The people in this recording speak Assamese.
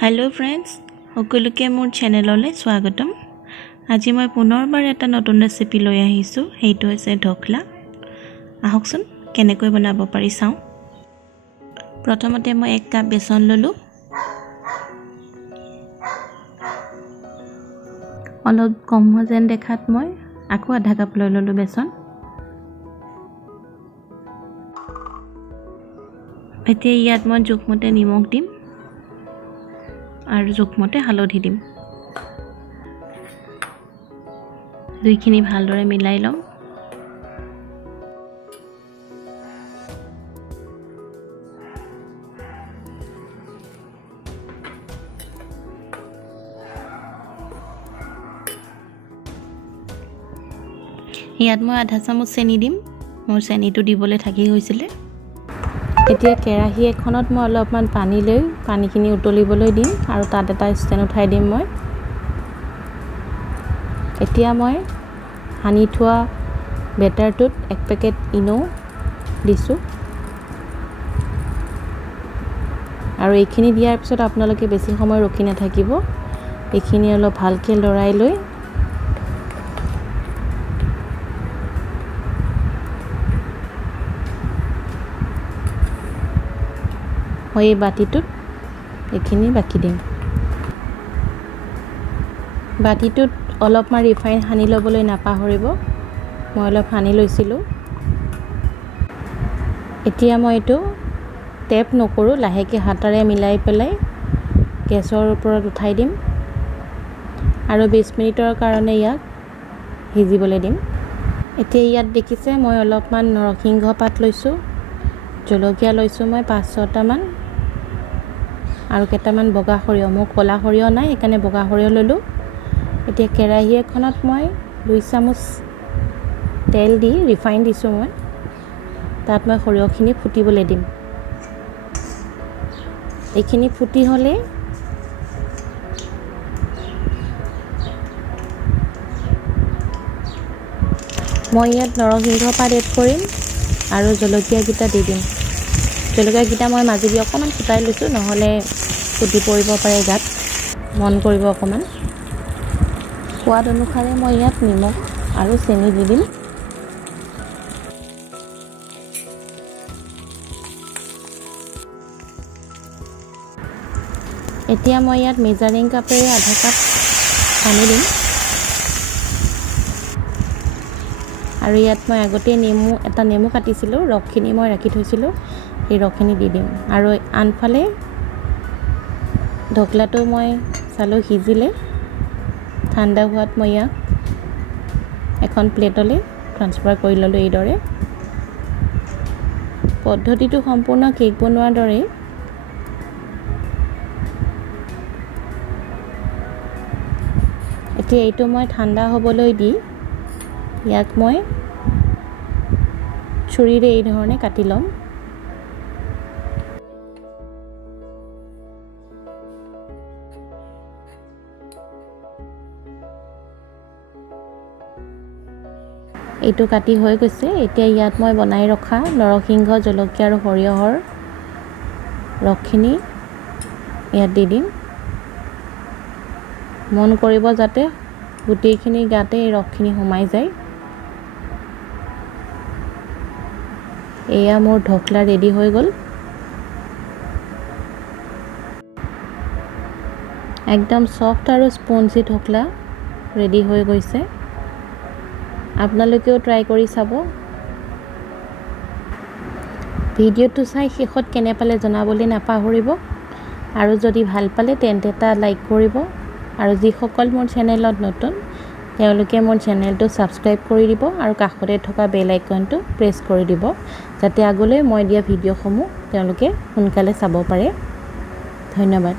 हेलो फ्रेंड्स সকলোকে মোৰ চেনেললৈ স্বাগতম। আজি মই পুনৰবাৰ এটা নতুন ৰেচিপি লৈ আহিছো, সেইটো হৈছে ঢকলা। আহকচোন কেনেকৈ বনাব পাৰি চাওঁ। প্ৰথমতে মই 1 কাপ বেসন ললো। অলপ কম যেন দেখাত মই আকৌ আধা কাপ লৈ ললো বেসন। এতিয়া ইয়াত মই জোখমতে নিমখ দিম আৰু জোখমতে হালধি দিম। দুইখিনি ভালদৰে মিলাই লম। ইয়াত মই আধা চামুচ চেনি দিম, মোৰ চেনিটো দিবলৈ থাকি গৈছিলে। এতিয়া কেৰাহী এখনত মই অলপমান পানী লৈ পানীখিনি উতলিবলৈ দিম আৰু তাত এটা ষ্টেণ্ড উঠাই দিম মই। এতিয়া মই সানি থোৱা বেটাৰটোত 1 পেকেট ইনো দিছোঁ আৰু এইখিনি দিয়াৰ পিছত আপোনালোকে বেছি সময় ৰখি নাথাকিব। এইখিনি অলপ ভালকৈ লৰাই লৈ এই বাটিটোত এইখিনি বাকি দিম। বাটিটোত অলপমান ৰিফাইন সানি ল'বলৈ নাপাহৰিব। মই অলপ সানি লৈছিলোঁ। এতিয়া মই এইটো টেপ নকৰোঁ, লাহেকৈ হাতেৰে মিলাই পেলাই গেছৰ ওপৰত উঠাই দিম আৰু 20 মিনিটৰ কাৰণে ইয়াক সিজিবলৈ দিম। এতিয়া ইয়াত দেখিছে মই অলপমান নৰসিংহ পাত লৈছোঁ, জলকীয়া লৈছোঁ মই 5-6টা মান আৰু কেইটামান বগা সৰিয়হ। মোৰ ক'লা সৰিয়হ নাই, সেইকাৰণে বগা সৰিয়হ ল'লোঁ। এতিয়া কেৰাহী এখনত মই 2 চামুচ তেল দি ৰিফাইন দিছোঁ মই। তাত মই সৰিয়হখিনি ফুটিবলৈ দিম। এইখিনি ফুটি হ'লে মই ইয়াত নৰসিংহ পাত এড কৰিম আৰু জলকীয়াকেইটা দি দিম। জলকীয়াকেইটা মই মাজেদি অকণমান ফুটাই লৈছোঁ, নহ'লে ফুটি পৰিব পাৰে গাত, মন কৰিব অকণমান। সোৱাদ অনুসাৰে মই ইয়াত নিমখ আৰু চেনি দি দিম। এতিয়া মই ইয়াত মেজাৰিং কাপেৰে আধা কাপ পানী দিম আৰু ইয়াত মই আগতে এটা নেমু কাটিছিলোঁ, ৰসখিনি মই ৰাখি থৈছিলোঁ, সেই ৰসখিনি দি দিম। আৰু আনফালে ঢকলাটো মই চালোঁ সিজিলে। ঠাণ্ডা হোৱাত মই ইয়াক এখন প্লেটলৈ ট্ৰান্সফাৰ কৰি ল'লোঁ। এইদৰে পদ্ধতিটো সম্পূৰ্ণ কেক বনোৱাৰ দৰেই। এতিয়া এইটো মই ঠাণ্ডা হ'বলৈ দি ইয়াক মই ছুৰীৰে এই ধৰণে কাটি ল'ম। এইটো কাটি হৈ গৈছে। এতিয়া ইয়াত মই বনাই ৰখা নৰসিংহ, জলকীয়া আৰু সৰিয়হৰ ৰসখিনি ইয়াত দি দিম। মন কৰিব যাতে গোটেইখিনি গাতে এই ৰসখিনি সোমাই যায়। এয়া মোৰ ঢকলা ৰেডি হৈ গ'ল। একদম সফ্ট আৰু স্পঞ্জি ঢকলা ৰেডি হৈ গৈছে। আপোনালোকেও ট্ৰাই কৰি চাব। ভিডিঅ'টো চাই শেষত কেনে পালে জনাবলৈ নাপাহৰিব আৰু যদি ভাল পালে তেন্তে এটা লাইক কৰিব আৰু যিসকল মোৰ চেনেলত নতুন তেওঁলোকে মোৰ চেনেলটো ছাবস্ক্ৰাইব কৰি দিব আৰু কাষতে থকা বেল আইকনটো প্ৰেছ কৰি দিব, যাতে আগলৈ মই দিয়া ভিডিঅ'সমূহ তেওঁলোকে সোনকালে চাব পাৰে। ধন্যবাদ।